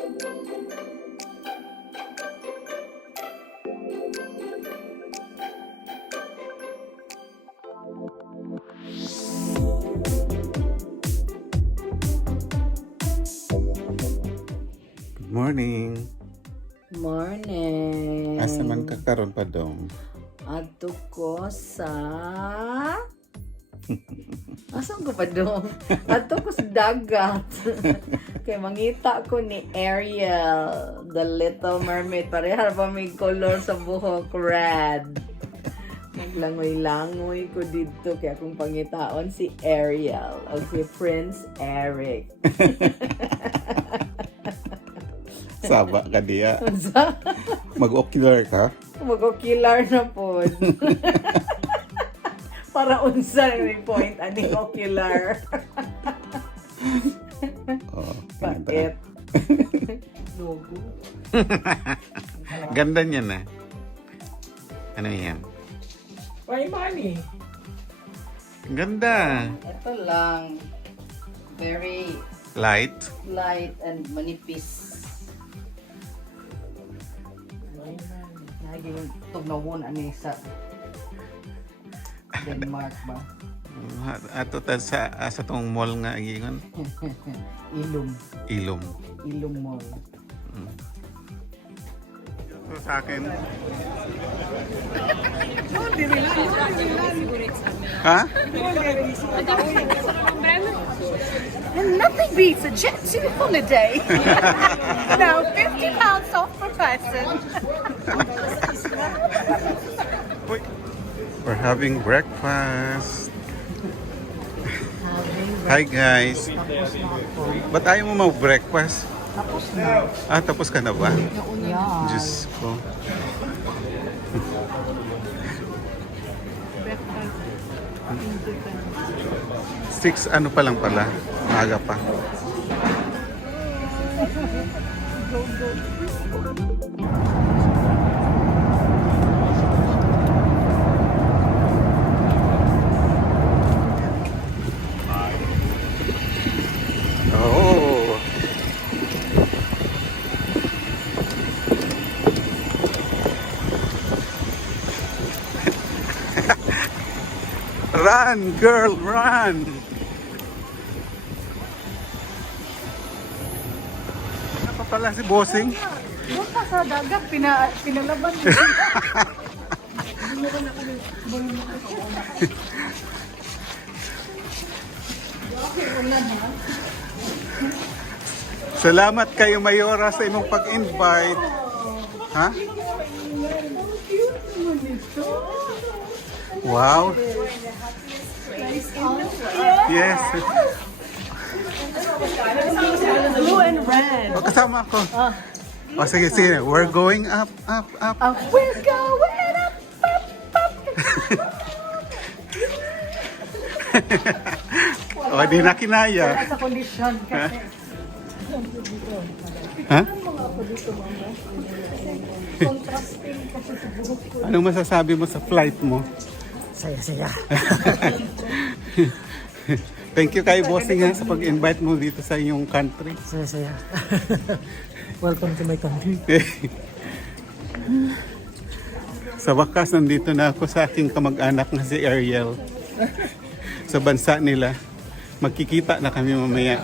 Good morning. Morning. Asa man ka karon pa dong? Ato ko sa... Asan ko pa dong? Ato ko sa dagat. Kay mangita ko ni Ariel, the Little Mermaid. Pareha pa may color sa buhok, red. Naglangoy-langoy ko dito kaya akong pangitaon si Ariel o si Prince Eric. Saba ka diya. Mag-ocular ka? Mag-ocular na po. Para unsa may point aning ocular. Oh, Bakit? Logo. Ganda niya na. Ano yan? Why money? Ganda. Ito lang. Very Light. light and manipis. Naging tugnawon ani sa Denmark ba? Ato ta sa tong mall nga gingon. Ilom. Ilum Mall. So, sa akin. Ha? And nothing beats a Jet 2 holiday. Now, £50 off per person. We're having breakfast. Hi guys. Ba't ayaw mo mag-breakfast? Tapos na. Tapos ka na ba? Yeah. Diyos ko. Six ano pa lang pala. Maaga pa. Oh. Run, girl, run! Ano pa pala si Bossing? Doon pa sa dagat, pinalaban mo. Salamat kayo, Mayora, sa imong pag-invite. Ha? Wow. Yes. Blue and red. Kasama ako. O sige, sige. We're going up, up, up. We're going up, up, up. O, di na kinaya. Sa kondisyon kasi. Ha? Contrasting kasi sa buhok ko. Anong masasabi mo sa flight mo? Saya-saya. Thank you kay Bossing ha, sa pag-invite mo dito sa inyong country. Saya-saya. Welcome to my country. Sa wakas, nandito na ako sa aking kamag-anak na si Ariel. Sa bansa nila. Magkikita na kami mamaya.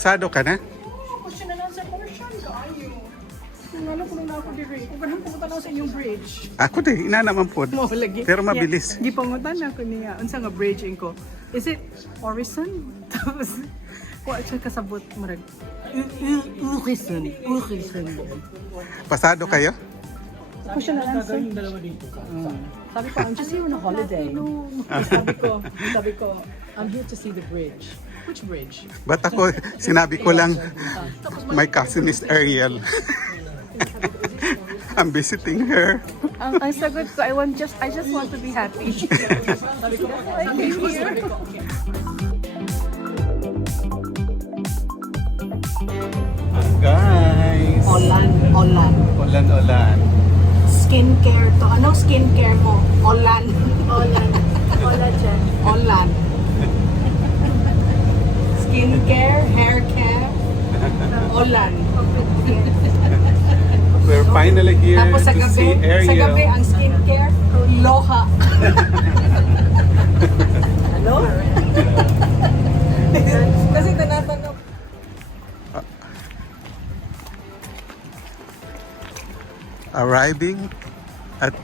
Pasado ka na? Question na lang sa portion ka, ayo. Kung ano ko na ako diri. Kung ganun pumunta na ako sa inyong bridge. Ako din, ina naman po. Mo lagi. Pero mabilis. Yeah, gipangutan ako niya. Unsa nga bridge ko? Is it Orison? Tapos wa siya kasabot marag. Orison. Pasado kayo? Question na lang sir. Sabi ko, I'm just here on a holiday. sabi ko, I'm here to see the bridge. Which bridge? Ba't ako, sinabi ko lang, my cousin is Ariel. I'm visiting her. ang sagot ko, I just want to be happy. I came here. Guys! Ulan. Skincare to. Anong skincare mo? Olan. Olan. Skincare, hair care, Olan. We're finally here Tapos to see Ariel. ang skincare, Loha. Ano? Kasi tinatanong. Arriving at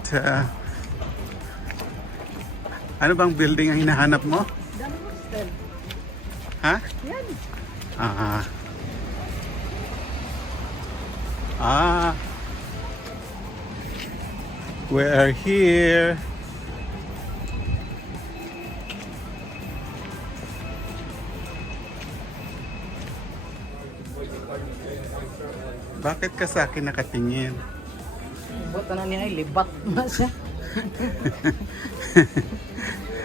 ano bang building ang hinahanap mo? Ha? Yan. We are here. Bakit ka sa akin nakatingin? Buta na niya, libat na siya.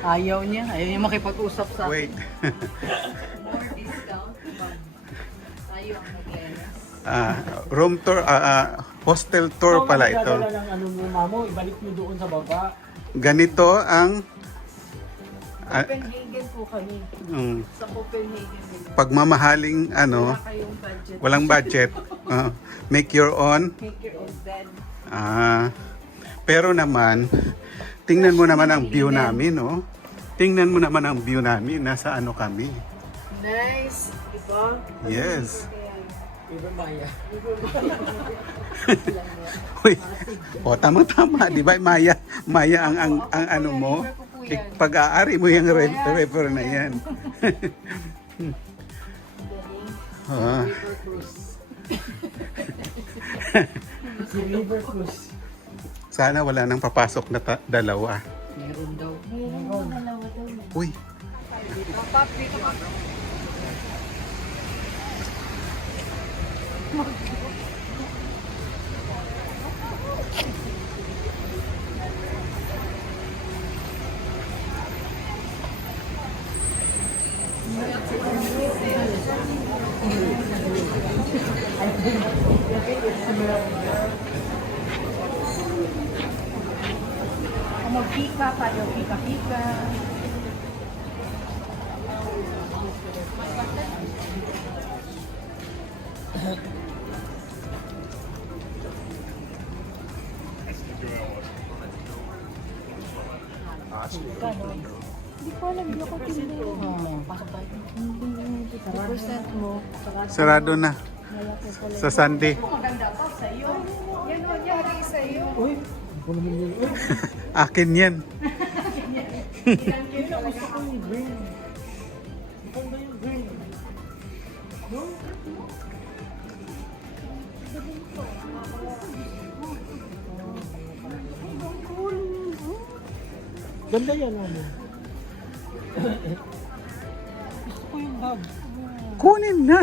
Ayaw niya makipag-usap sa akin. Wait. More discount pag tayo ang nag-lens. Room tour, hostel tour pala ito. Dadala ng ano mo, mamo, ibalik mo doon sa baba. Ganito ang Copenhagen po kami. Sa Copenhagen. pagmamahaling ano, Wala kayong budget. walang budget. Make your own. Make your own bed. Pero naman, tingnan mo naman ang view namin, oh. Tingnan mo naman ang view namin. Nasa ano kami. Nice. Diba? Yes. River Maya. Uy, tama-tama. Di ba, Maya ang ano mo? Pag-aari mo yung river na yan. River cruise. River Cruise. Sana wala nang papasok na dalawa. Meron daw. Uy, Mag-pika pa, yung pika-pika. Hindi ko alam, hindi ako tindi. Pasok tayo. 50% mo. sarado na. Sa Sunday. Maganda pa sa'yo. Yan o, yari sa'yo. Uy, ako naman yun. Uy, Akin yan. yun ang gusto ko yung green. Maganda yung green. No? Ganda yan, ano? Gusto ko yung bag. Kunin na.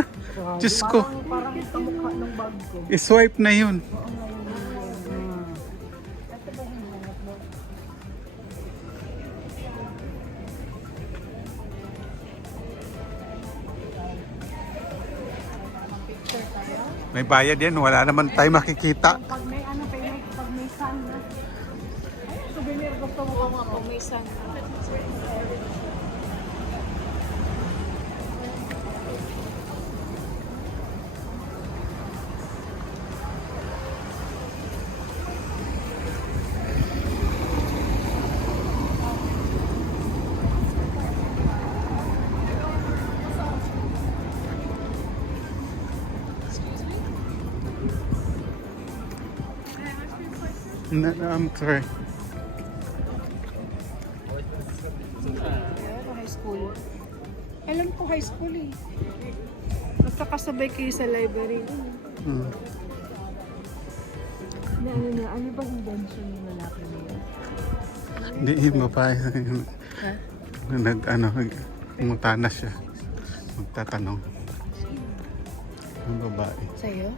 Diyos ko. Parang kamukha ng bag ko. I-swipe na yun. May bayad yan. Wala naman tayo makikita. Pag may ano, pag may sun na. Ay, souvenir gusto mo ako pag may sun na. No, I'm sorry. High school. Alam ko high school eh. Nagkakasabay kayo sa library. Hmm. Ano bang invention ng lalaki niya? Hindi mo pa. Pumunta na siya. Magtatanong. Ang babae. Sa'yo?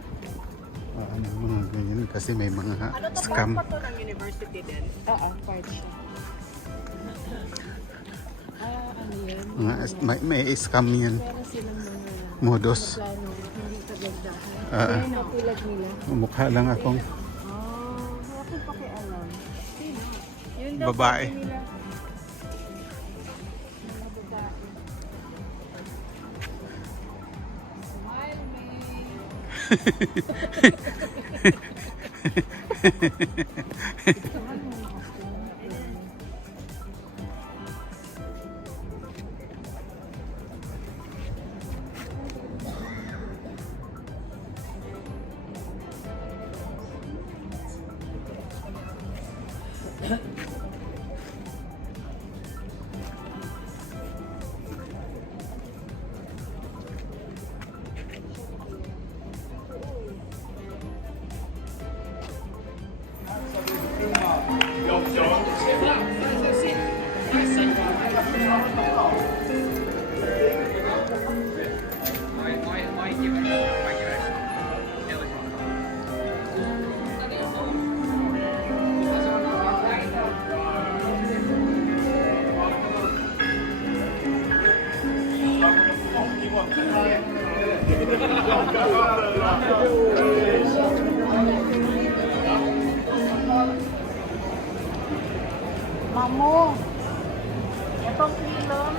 Ano mga ganyan kasi may mga scam. Part to ng university din. Oo, part siya. Ano yan? May scam yan. Meron silang mga Modus. plano, hindi kagandahan. Ah, Yan ang tulad nila. mukha lang akong Wala akong pakialam. Sino? Yun daw babae. sabi nila. Mga babae. Smile me. Mamo, itong ilong.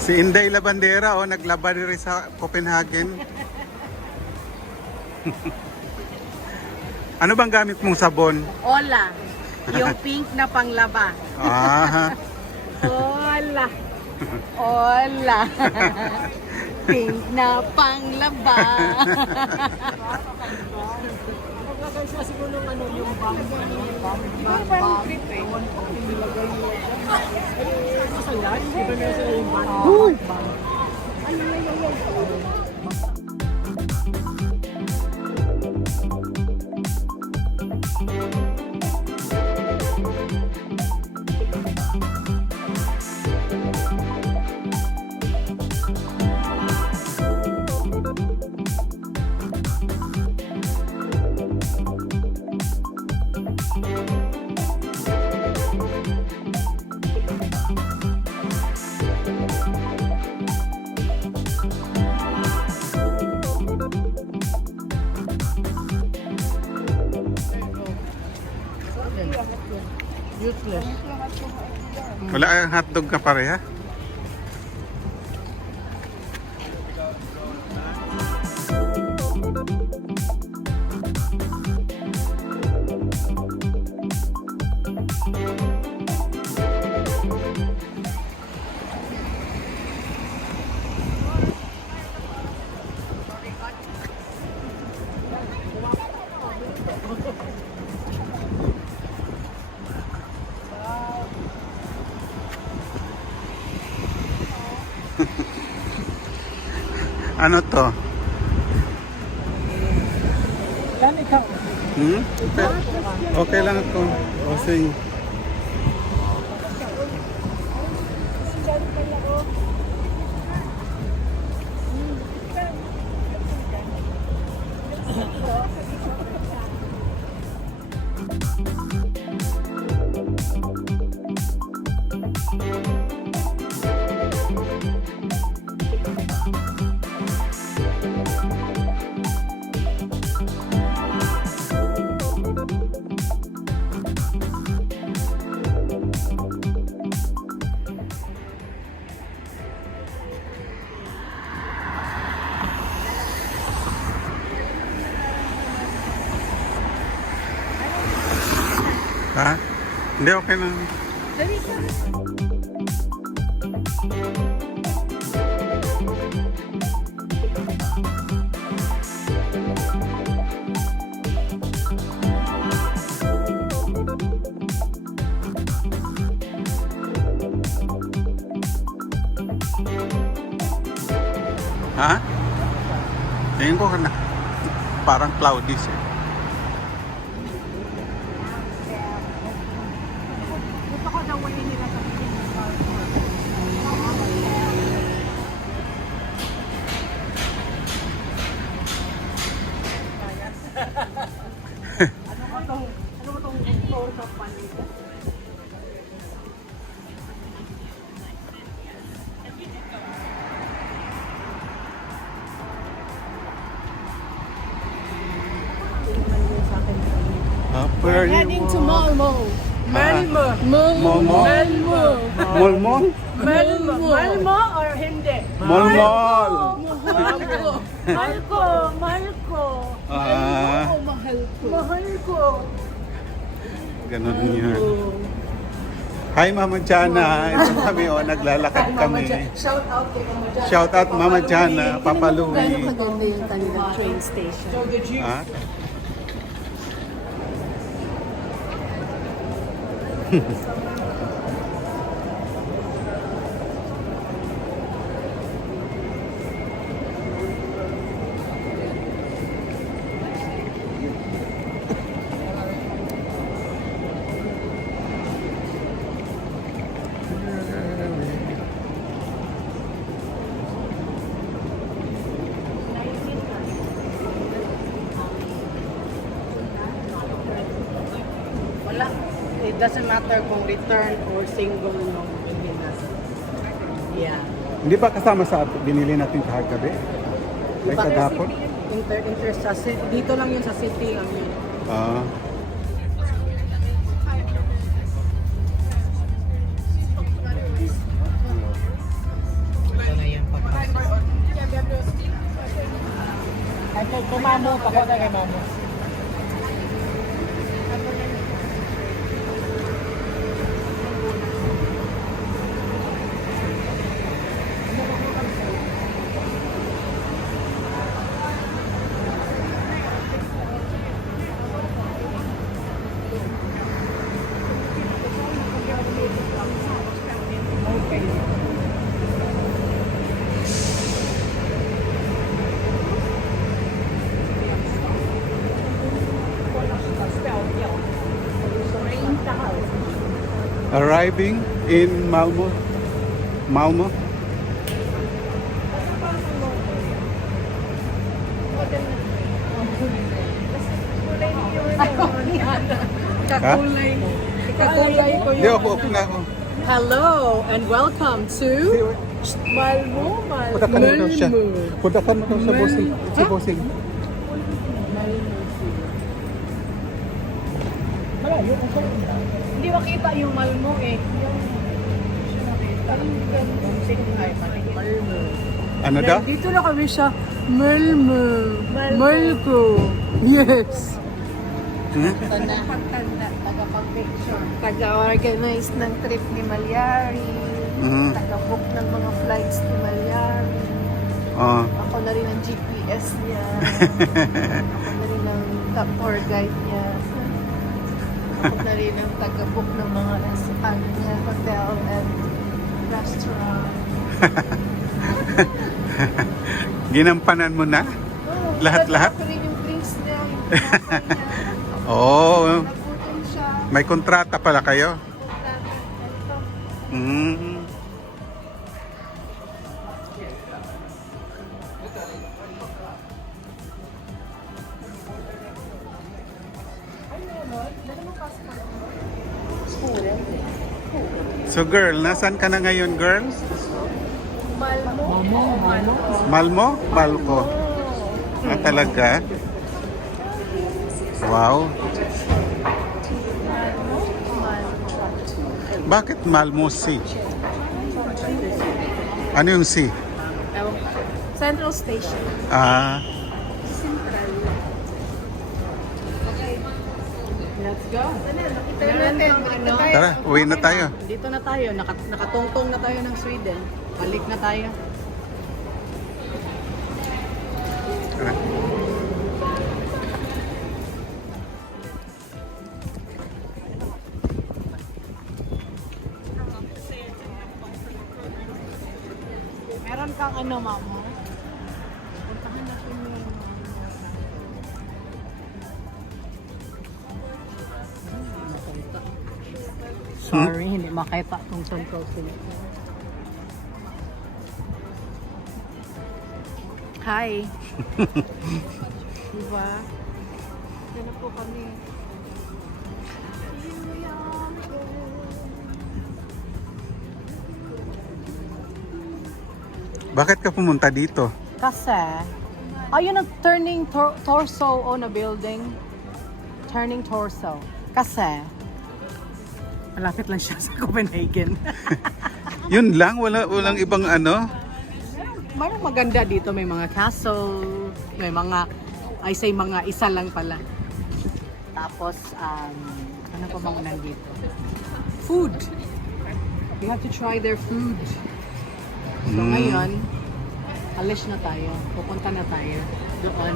si Inday Labandera naglaba rin sa Copenhagen. Ano bang gamit mong sabon? Ola, yung pink na panglaba. Ah, Ola. Ola. Pink na panglaba. Maglagay siya siguro ng ano, yung bang nilagay mo. Sa yan, di ba meron sila yung bang? Ay, ay, ay, ay. Useless. wala kang hotdog ka pareha? Ano to? Yan ikaw. Okay, okay lang ako. Osing. Ha? Hindi, okay lang. Ha? Tingin ko na parang cloudy siya. Gusto ko the way nila sa ano ba tong floor sa panito? Where are you? Heading to Malmo. Malmo. Momo? Malmo. Molmol? Malmo. Malmo or hindi? Molmol! Malko. Malko. Ah, Mahal ko. Mahal ko. ganun yun. Hi Mama Jana, ito kami naglalakad kami. Shout out kay Mama Jan. Shout out Mama Jana, Papa Louie. Kaganda yung kanilang train station. Ah, Wala. It doesn't matter kung return or single yung Pilipinas. Yeah. hindi ba kasama sa binili natin kahagabi? Ay, kagapon? Dito lang yun sa city lang yun. Ah. Ay, kumamo, pako na kay mamo. Arriving in Malmo. Malmo? Kakulay. Kakulay ko Hindi ako, okay na ako. Hello and welcome to Malmo. Pudakan mo daw siya. Pudakan mo daw sa bossing. Sa bossing. Hindi makita yung Malmo eh. Ano daw? Dito na kami sa Malmo. Malco. Yes. Hmm? Taga-organize ng trip ni Malyari, Mhm. taga-book ng mga flights ni Malyari. Ah. Ako na rin ang GPS niya. Ako na rin ang top tour guide niya. Ako na rin ang taga-book ng mga niya, hotel and restaurant. Ginampanan mo na? Lahat-lahat? Ako rin yung drinks niya, yung pinapay niya. Oo. Nagutom siya. May kontrata pala kayo? Ito. Mm. So girl, nasan ka na ngayon girl? Malmo? Malco. Ah, talaga? Wow. Bakit Malmo Sea? Ano yung sea? Central Station. Ah, Let's go. tara, uwi na tayo. Dito na tayo. Nakatungtong na tayo ng Sweden. Balik na tayo. Tara. Meron kang ano, mama? Puntahan natin yung Sorry, hindi makita tong Central Station. Hi. Diba? Yan na po kami. Bakit ka pumunta dito? Kasi, ayun ang turning torso o na building. Turning torso. Kasi, malapit lang siya sa Copenhagen. Yun lang, walang ibang ano. Mayroong maganda dito, may mga castle, may mga, I say mga isa lang pala. Tapos, ano pa bang nandito? Food! You have to try their food. So ngayon, alis na tayo. Pupunta na tayo doon.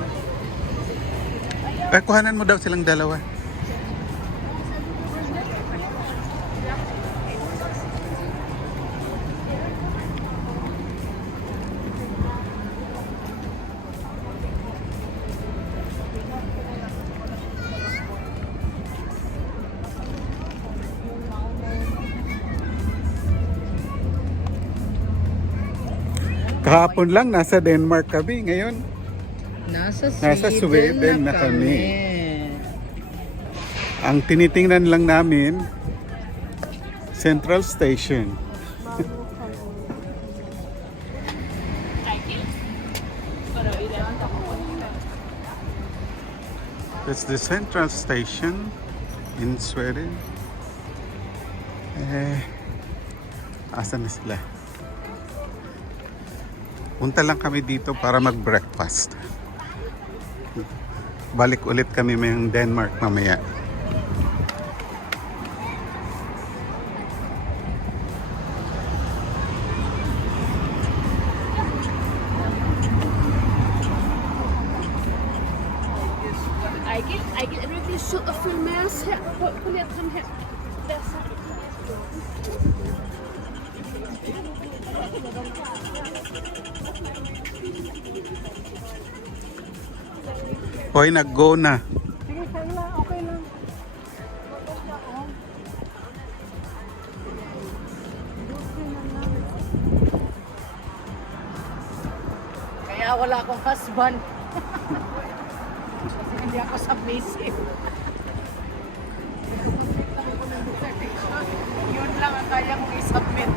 Kuhanan mo daw silang dalawa. Kahapon lang nasa Denmark kami, ngayon Nasa Sweden na kami. Ang tinitingnan lang namin Central Station. That's the Central Station in Sweden. Asan na sila? Punta lang kami dito para mag-breakfast. Balik ulit kami mayang Denmark mamaya. Ejgil, er du ikke lige sød at følge med os her? Prøv lige at komme her. Der så. Hoy, nag-go na. Sige, saan lang, okay lang. Kaya wala akong husband. Kasi hindi ako submissive. Yun lang ang kaya kong i-submit.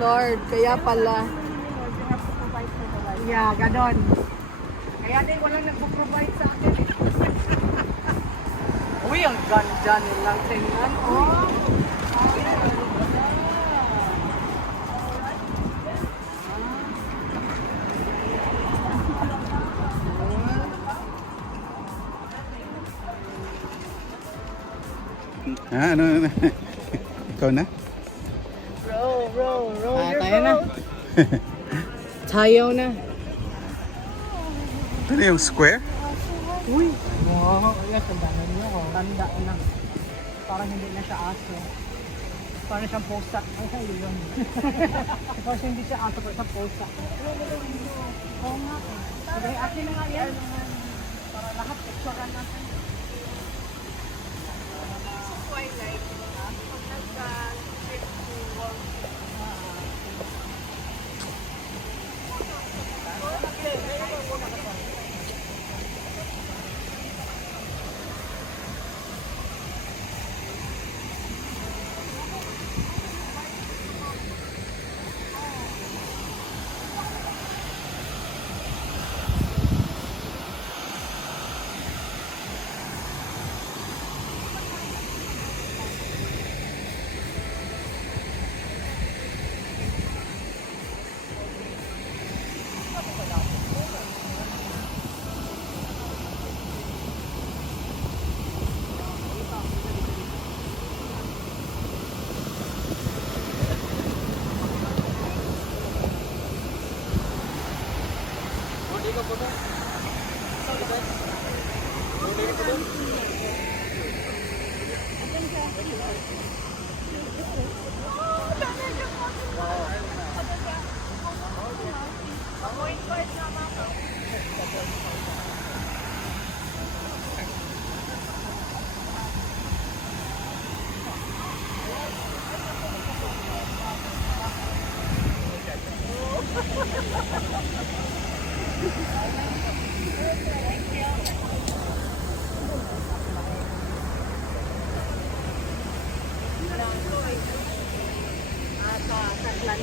Lord, kaya pala. Yeah, ganon. Kaya din walang nagpo-provide sa akin. Uy, ang ganda nilang tingnan. Oh. Ano? Ikaw na? Row, Tayo na. Tayo na. Ano yung square? Uy! Wow! Ayan, tandaan niyo ko. Tanda na. Parang hindi na siya aso. Parang siyang posa. Ay, sa yun. Parang hindi siya aso, pero siyang posa. Oo nga. Sige, akin na nga yan. Para lahat, picturean natin. Twilight. Pag nagka-trip to work.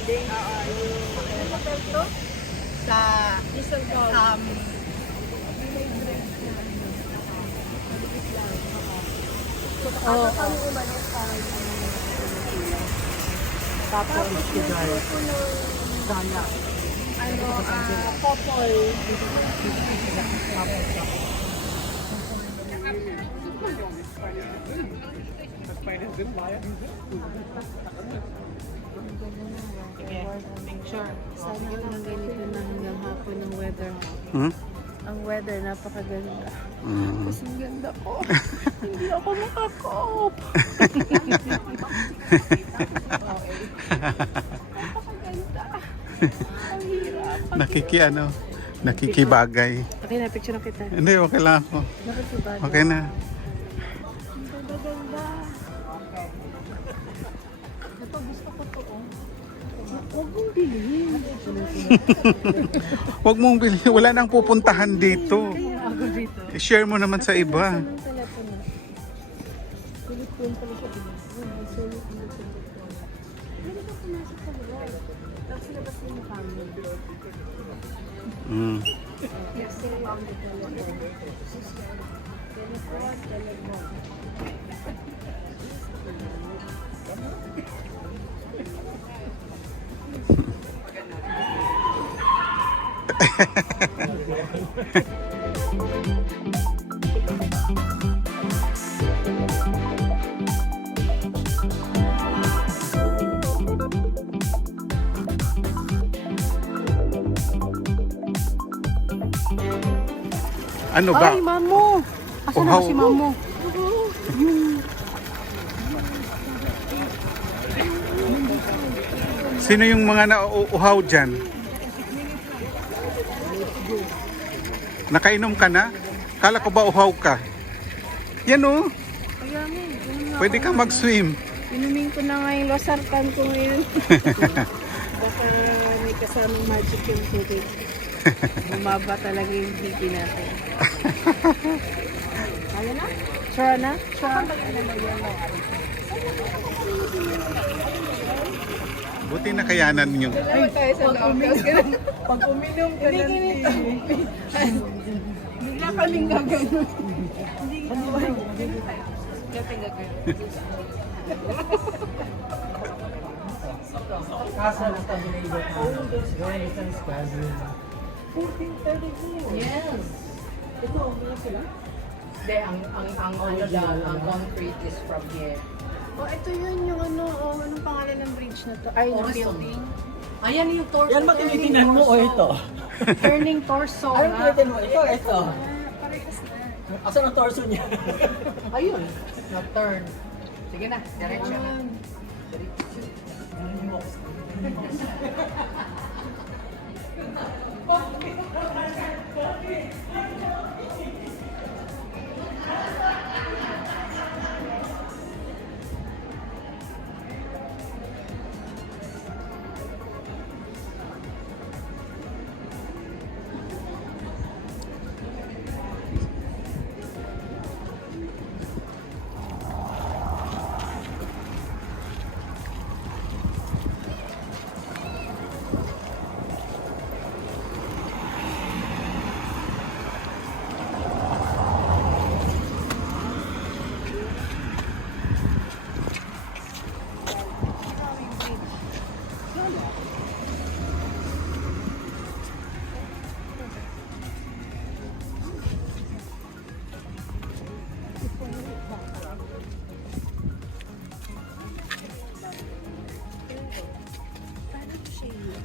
landing. Ano hotel to? Sa Diesel Golf. Oo. Kami umalis para Tapos, Sana. Popol. picture. Sana lang ganito na hanggang hapon ng weather. Hmm? Ang weather, napakaganda. Mm. Kasi ang ganda ko. Hindi ako makakop. Napakaganda. Ang hirap. Nakikibagay. Okay na, picture na kita. Hindi, okay lang ako. Nakasibad. Okay na. Ang ganda-ganda. Ito, gusto ko to. Huwag mong bilhin. Huwag mong bilhin. Wala nang pupuntahan dito. Ako dito. I-share mo naman sa iba. Anong telepono? Philippine pala siya bilhin. Sorry, Philippine. Hindi ka pumasok sa lugar. Tapos labas mo yung camera. Mm. Kasi ang telephone. Telephone. Ano ba? Ay, mamo! Asan na Uhaw. ba si mamo? Sino yung mga nauuhaw dyan? Nakainom ka na? Kala ko ba uhaw ka? Yan oh. Kaya nga, ganun nga. Pwede kang mag-swim. Inumin ko na nga yung losartan ko ngayon. Baka may kasamang magic yung tubig. Bumaba talaga yung BP natin. Kaya na? Sure na? Sure. Buti na kayanan nyo. Pag uminom ka na bigla kaming gagano. Yes. Hindi, ang ano dyan, ang concrete is from here. Oh, ito yun yung ano, anong pangalan ng bridge na to? Ay, yung Torso. building. Ayan yung torso. Yan ba tinitingnan mo o ito? Turning torso Ano na. tinitingnan mo? Ito, ito. Parehas na. Asan ang torso niya? Ayun, na-turn. Sige na, diretso na.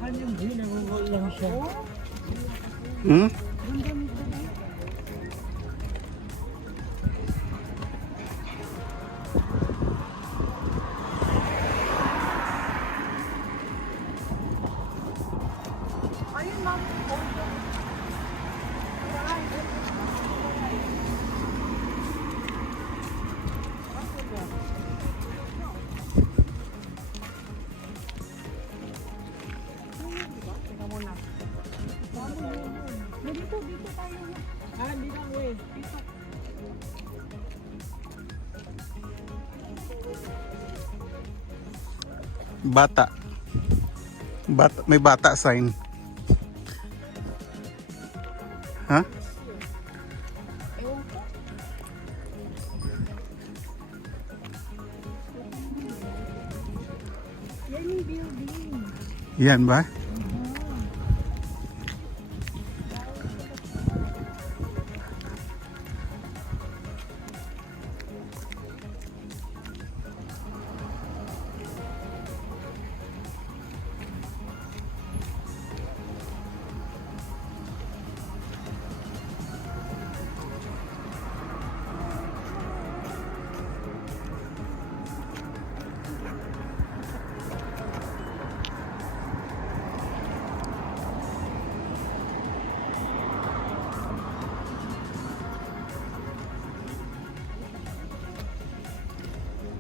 Ano yung view? Nangungol lang siya. Hmm? Bata. May bata sign. Ha? Ewan ko. Yan yung building. Yan ba?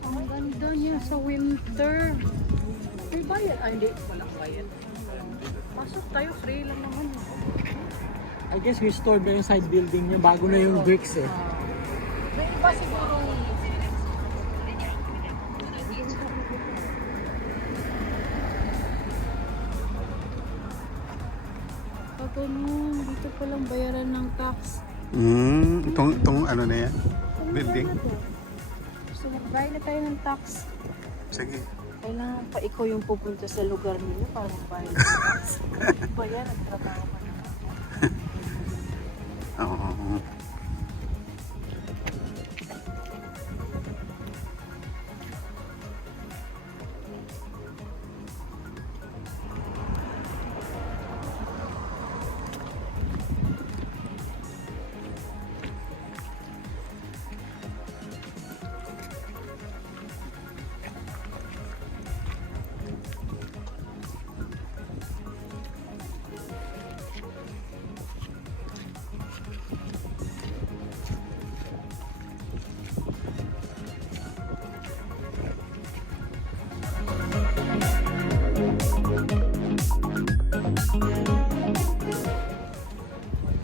Ang ganda niya sa winter. May bayad. Ay, hindi. Walang bayad. Pasok tayo. Free lang naman. I guess restored ba yung side building niya bago na yung bricks eh. May iba siguro. Pagano'n, dito palang bayaran ng tax. Itong ano na yan? Building? So, magbayad na tayo ng tax. Sige. Kailangan pa ikaw yung pupunta sa lugar ninyo para magbayad ng tax. Ano ba yan? Nagtrabaho ka na. Oo.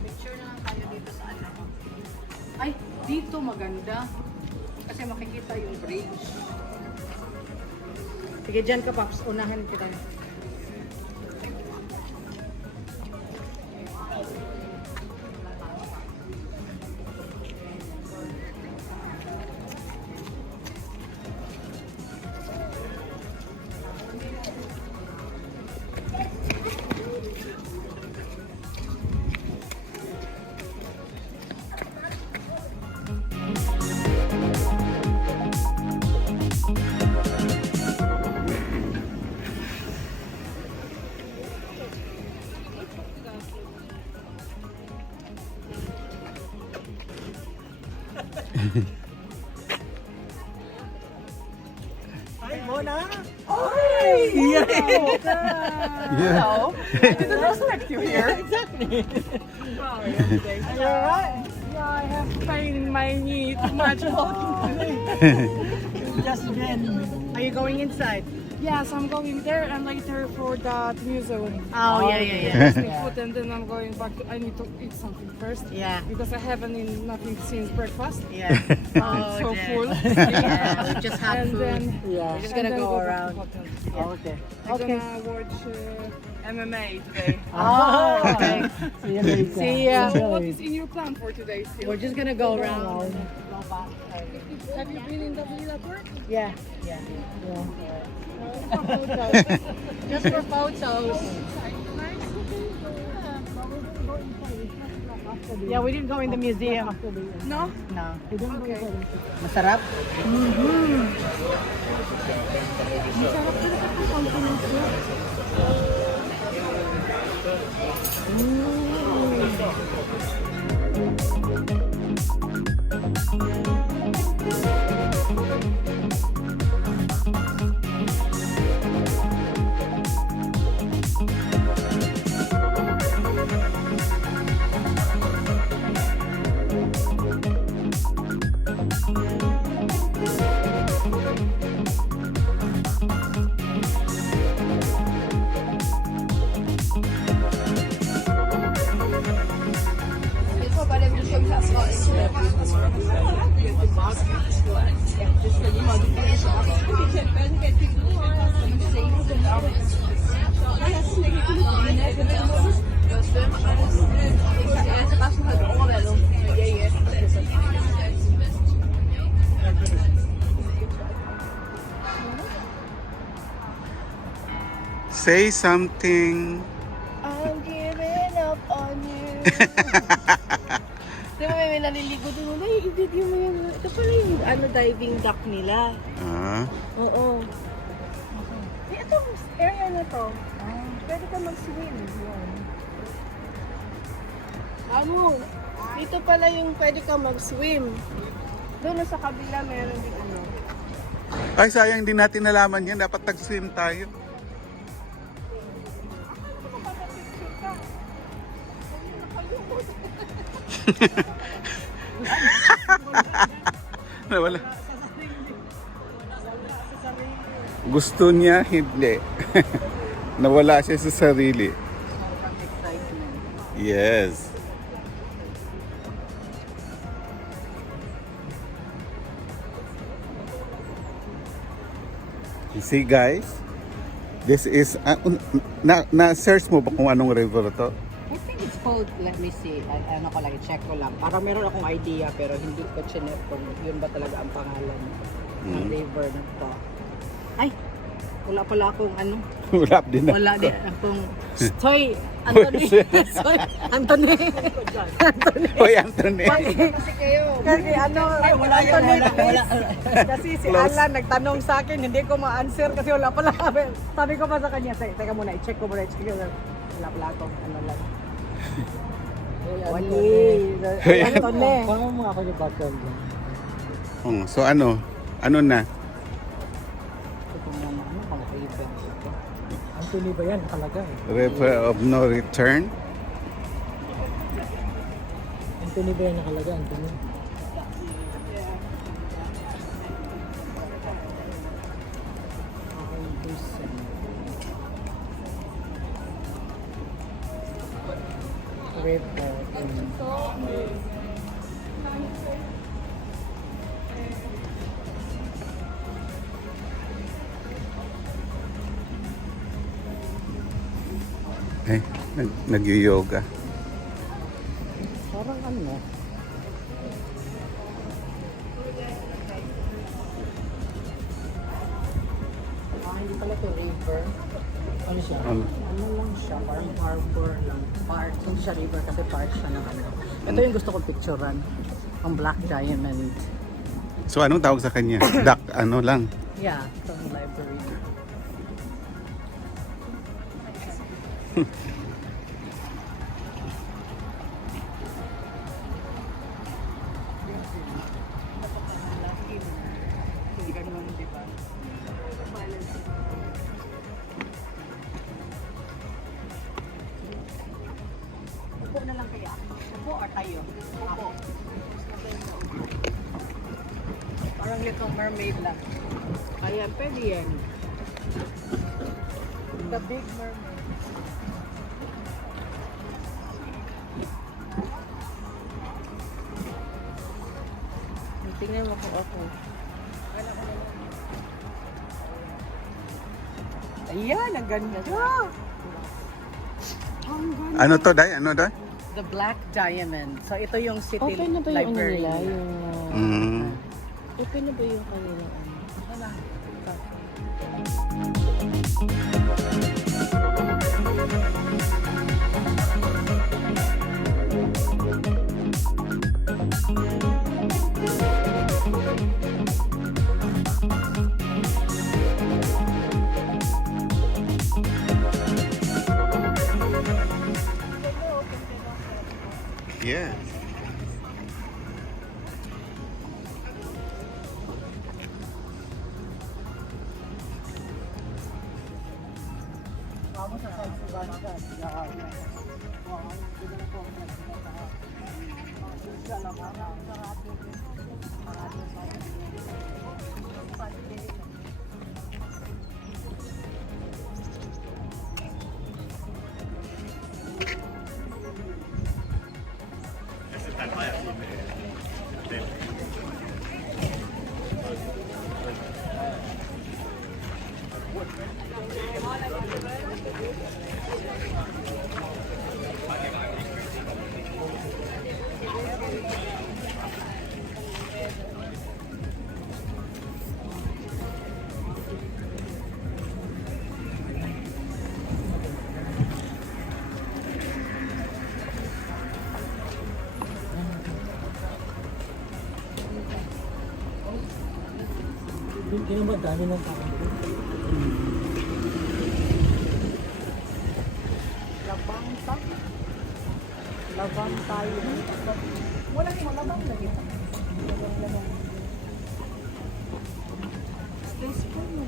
Picture na lang tayo dito sa ano. Ay, dito maganda. Kasi makikita yung bridge. Sige, dyan ka, Paps. Unahan kita. Hi, Mona! Yeah. Didn't expect you here. Exactly! You're right. Yeah, I have pain in my knee too much walking today. Just been. Are you going inside? Yes, I'm going there and later for that museum. Oh, yeah. Tasting food and then I'm going back. I need to eat something first. Yeah. Because I haven't eaten nothing since breakfast. Yeah. I'm so full. Yeah, we just have And food. then Yeah. We're just and gonna then go back to around. hotel. Okay. I'm gonna watch MMA today. Oh, okay. See you later. See ya. So what is in your plan for today still? We're just gonna go around. Have you been in the villa park? Yeah. Just for photos. Yeah, we didn't go in the museum. No? No. Okay. Masarap? Ito pala gusto Say something. I'm giving up on you. Di ba may naliligo doon? Ay, i-video mo yun. Ito pala yung diving duck nila. Ah, Oo. Itong area na to, pwede ka mag-swim. Yan. Dito pala yung pwede ka mag-swim. Doon sa kabila meron din ano. ay sayang din natin nalaman yan. Dapat tag-swim tayo. Nawala. Gusto niya, hindi. Nawala siya sa sarili. Yes. You see guys, this is, na-search mo ba kung anong river to? I think it's called, let me see, ano ko lang, check ko lang. Para meron akong idea pero hindi ko chinet kung yun ba talaga ang pangalan ng river na to. Ay, wala pala akong ano. Wala din na. Wala din akong, Soy, Anthony. Soy, Anthony. Hoy, Anthony. Kasi kayo. Kasi ano, Anthony. Kasi si Alan nagtanong sa akin, hindi ko ma-answer kasi wala pala. Sabi ko pa sa kanya, teka muna, i-check ko muna, wala pala akong ano lang. Wali. Anthony. Paano mo ako yung background lang? So ano? Ano na? Anthony ba yan? Nakalagay. River of no return? Anthony ba yan nakalagay? Anthony. Ay, nag-yoga. Parang ano? Hindi pala to river. Ano siya? Ano lang siya, parang harbor lang. Park, hindi siya river kasi park siya ng ano. Ito yung gusto kong picturean. Ang Black Diamond. So anong tawag sa kanya? Duck, ano lang? Yeah, from library. Upo na lang kaya. Upo or tayo? Upo. Parang Little Mermaid lang. Ayan, pwede yan. The Big Mermaid. Tingnan mo kung ako. Ayan, ang ganda. Ano to, Day? Ano, Day? The Black Diamond. So, ito yung city Okay na ba yung ano library. nila? Yung, okay na ba yung kanila? Yes. Hindi naman dami ng tao. Labang tayo. Walang malabang na dito. Space po mo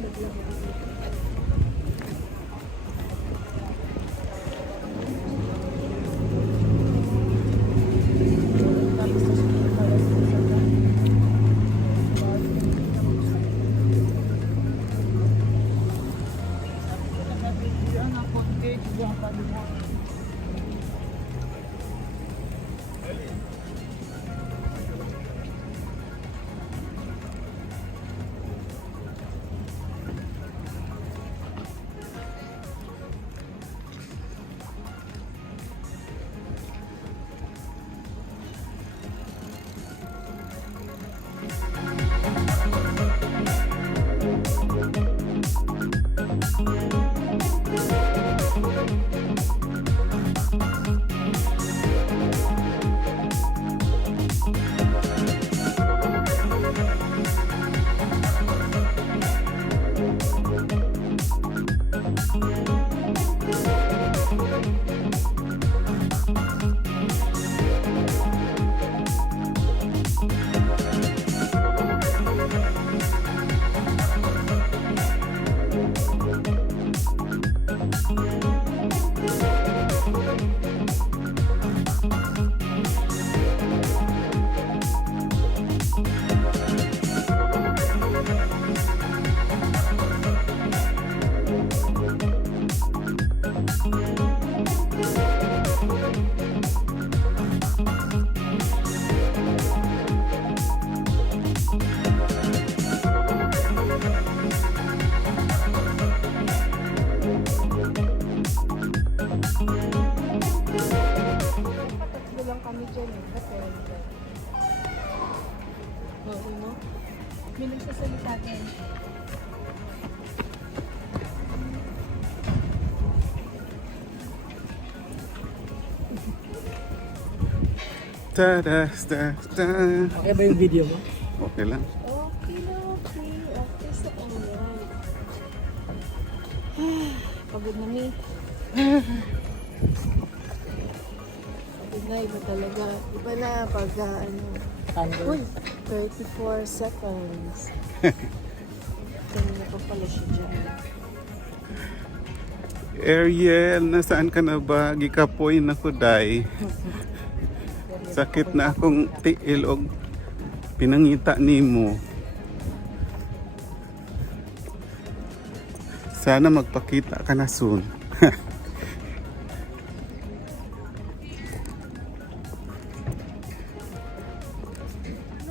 May nagsasalita din. Ta-da-da-da. Okay ba yung video mo? Okay lang. Okay na, okay. Okay sa online. Pagod na mi. Pagod na, iba talaga. Iba na pag Uy, 34 seconds. Tingnan pa pala siya dyan. Ariel, nasaan ka na ba? Gikapoy na ko, day. Sakit na akong tiil og pinangita nimo. Sana magpakita ka na soon.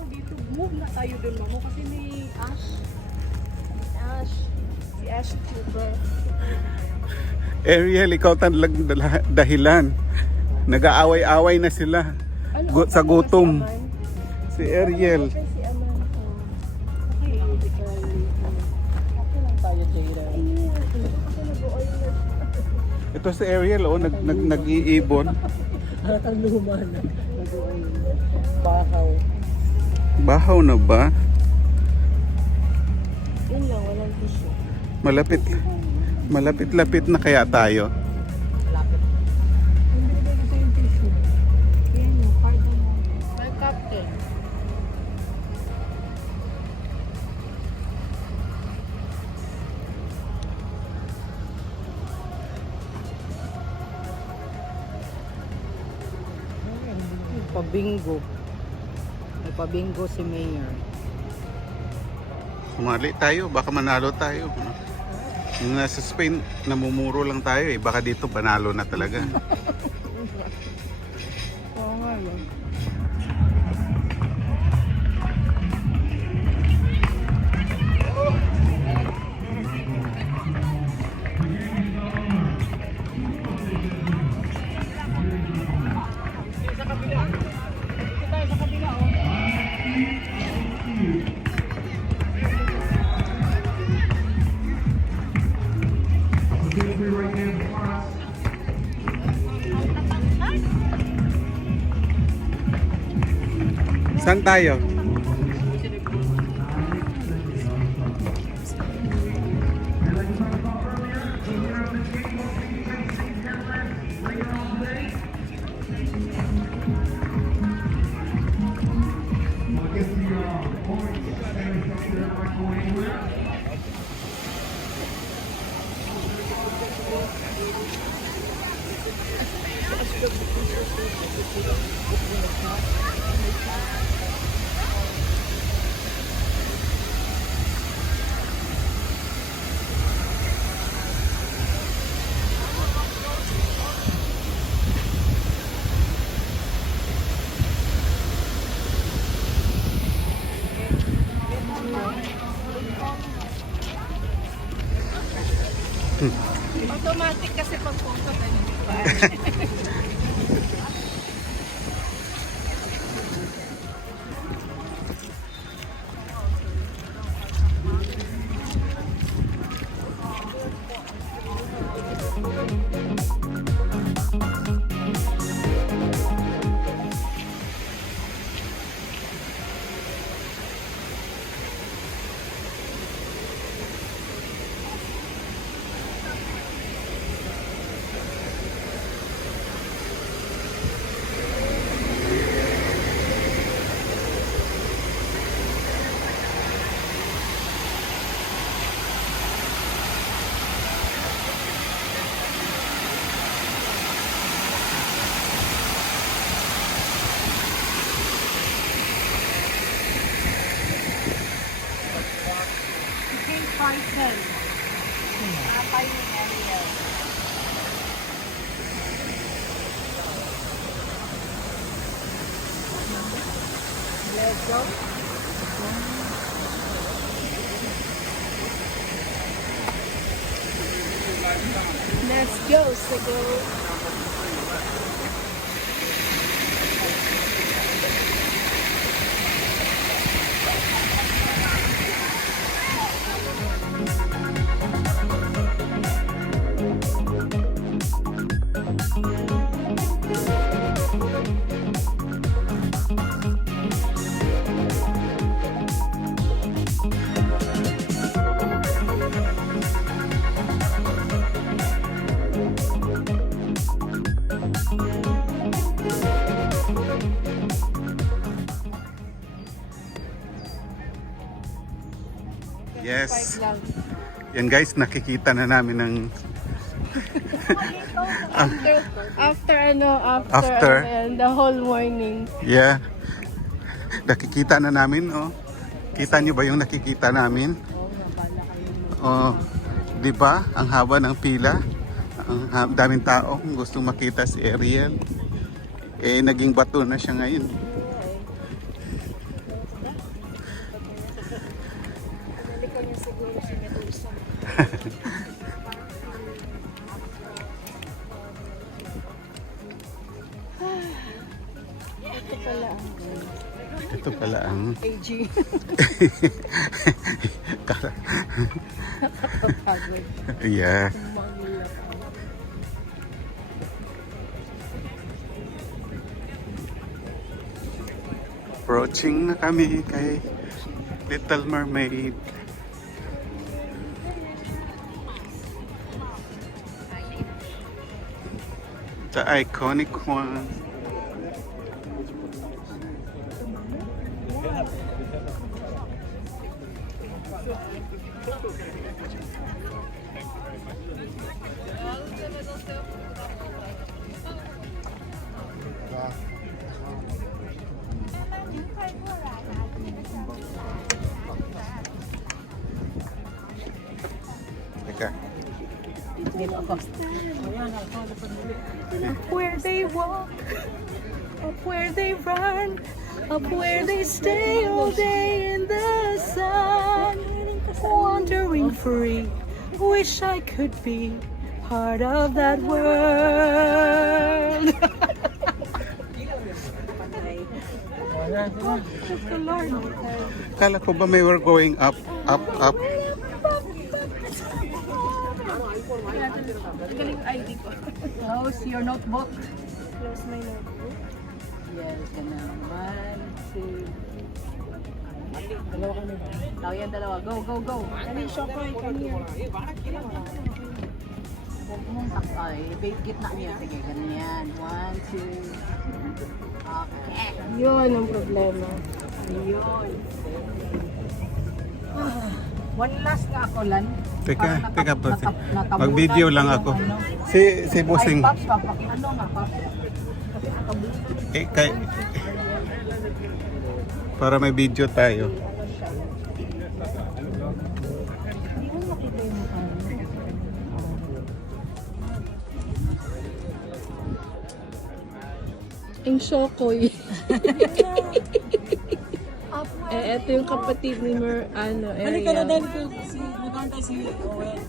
Dito, move na tayo dun, mamo. Kasi may Ash. Ash. Si Ash Cooper. Ariel, ikaw talagang dahilan. Nag-aaway-away na sila. Sa gutom. Si Ariel. Si Aman ko. Okay lang. Okay lang tayo, Jada. Ako nag-oil. Ito si Ariel, oh, nag-iibon. Halatang luma na. Bahaw. Bahaw na ba? Yun lang, walang tissue. Malapit-lapit na kaya tayo. Hindi ba kasi yung tissue? Yan yung card mo. My captain. Pabingo. May pabingo si Mayor. Sumali tayo, baka manalo tayo. Yung nasa Spain, namumuro lang tayo eh. Baka dito, panalo na talaga. Oo nga yun. Saan tayo? Automatic kasi pag photo na pa. Let's go, Sigo. Yes. Yan guys, nakikita na namin ng After the whole morning. yeah. Nakikita na namin, oh. Kita niyo ba yung nakikita namin? Oh, 'di ba? Ang haba ng pila. Ang daming tao kung gusto makita si Ariel. Eh naging bato na siya ngayon. Ito pala ang AG. yeah. Approaching na kami kay Little Mermaid. The iconic one. Teka. Up where they walk, up where they run, up where they stay all day in the sun. Wandering free, wish I could be part of that world. Kala ko ba may we're going up, up, up? How's your notebook? Here's my notebook. Yes, ganun. 1, 2. Dalawa kami ba? Tao yan, dalawa. Go, go, go. Kani Shokoy, kani. Huwag mong takay. Bait gitna niya. Sige, ganun yan. 1, 2. Okay. Yun ang problema. Ayun. One last nga ako, Lan. Teka, Parang teka po. natabunan Mag-video lang yung ako. ano. Si Bossing. Ay, Pops, ano nga, Pops? Kasi natabunan. Eh, para may video tayo. Ang Shokoy. Eto yung kapatid ni Ariel. Halika na dahil si magkantay si Owen.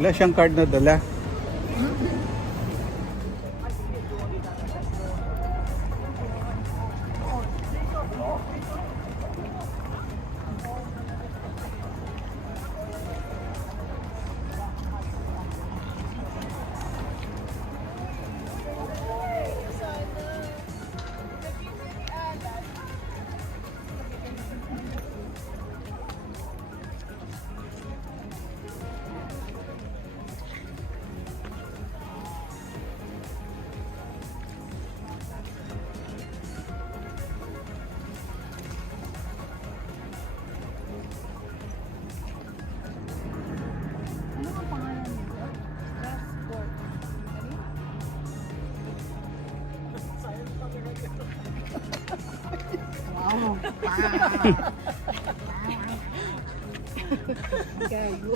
Wala siyang card na dala. Wow. Gago.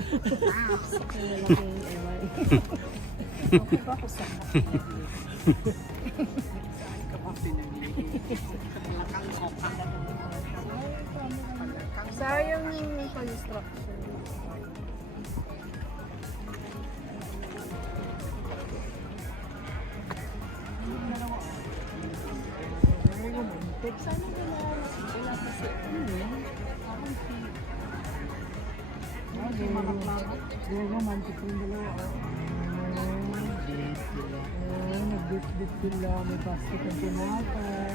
Sayang yung construction. Sana wala kasi romantic yung dalawa. Nag-bit sila, may basket ng tinapay.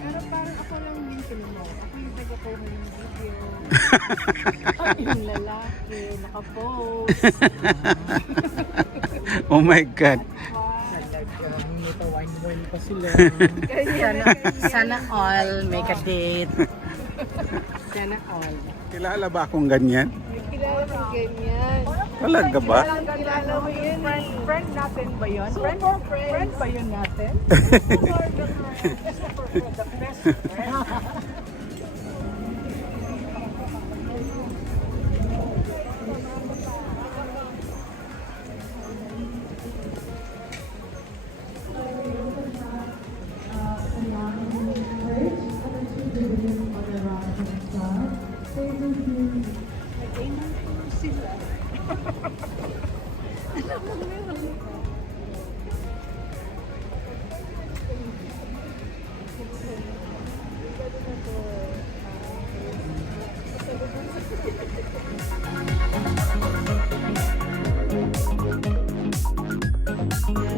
Pero parang ako lang din mo. Ako yung taga-post ng video. Yung lalaki, naka-post. Oh my God. Talagang natawain-wain pa sila. Sana all make a date. Sana all. Kilala ba akong ganyan? Kilala mo ganyan. Talaga ba? Kilala mo yun. Friend natin ba yun? Super friends. Friend ba yun natin? Thank you. Bye.